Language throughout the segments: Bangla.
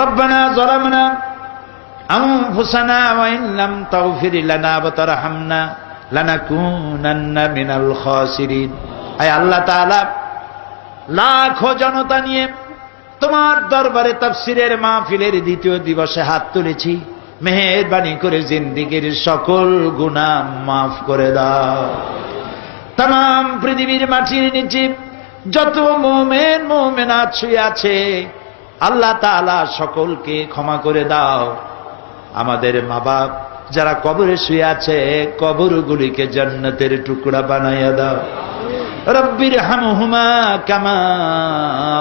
রব্বানা যালামনা আনফুসানা ওয়া ইন লাম তাগফির লানা ওয়া তারহামনা লানাকুনান্না মিনাল খাসিরিন। আয় আল্লাহ তাআলা, লাখো জনতা নিয়ে তোমার দরবারে তাফসীরের মাহফিলের দ্বিতীয় দিবসে হাত তুলেছি। মেহেরবানি করে জিন্দেগীর সকল গুনাহ মাফ করে দাও। তাম পৃথিবীর মাটির নিচে যত মুমিন মুমিনাত শুয়ে আছে, আল্লাহ তাআলা সকলকে ক্ষমা করে দাও। আমাদের মা বাপ যারা কবরে শুয়ে আছে, কবরগুলিকে জান্নাতের টুকরা বানাইয়া দাও। রব্বির হামহুমা কামা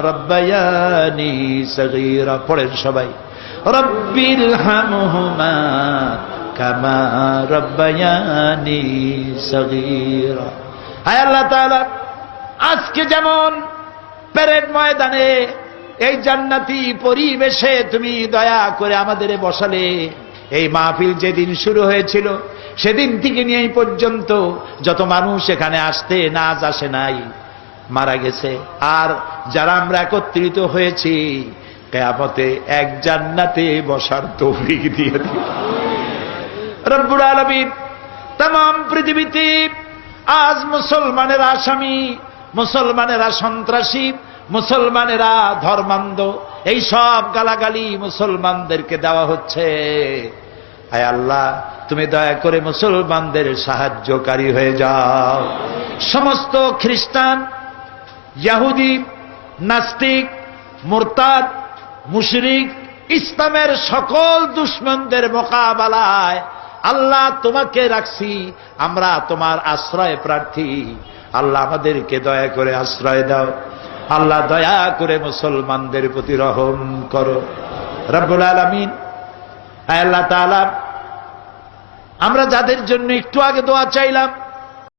রব্বায়ানি সগীরা। পড়েন সবাই, রব্বির হামহুমা কামা রব্বায়ানি সগীরা। হায় আল্লাহ তাআলা, আজকে যেমন প্যারেড ময়দানে এই জান্নাতি পরিবেশে তুমি দয়া করে আমাদের বসালে, এই মাহফিল যেদিন শুরু হয়েছিল সেদিন থেকে নিয়ে এই পর্যন্ত যত মানুষ এখানে আসতে না আসে নাই, মারা গেছে, আর যারা আমরা একত্রিত হয়েছি, কিয়ামতে এক জান্নাতে বসার তৌফিক দিয়ে দিও রব্বুল আলামিন। तमाम পৃথিবীতে আজ মুসলমানেরা আসামি, মুসলমানেরা সন্ত্রাসী, মুসলমানেরা ধর্মান্ধ, এই সব গালাগালি মুসলমানদেরকে দেওয়া হচ্ছে। আয় আল্লাহ, তুমি দয়া করে মুসলমানদের সাহায্যকারী হয়ে যাও। সমস্ত খ্রিস্টান, ইহুদি, নাস্তিক, মুরতাদ, মুশরিক, ইসলামের সকল দুশমনদের মোকাবেলায় আল্লাহ তোমাকে রাখছি, আমরা তোমার আশ্রয় প্রার্থী। আল্লাহ আমাদেরকে দয়া করে আশ্রয় দাও। আল্লাহ দয়া করে মুসলমানদের প্রতি রহম করো রব্বুল আলামিন। আল্লাহ তাআলা, আমরা যাদের জন্য একটু আগে দোয়া চাইলাম,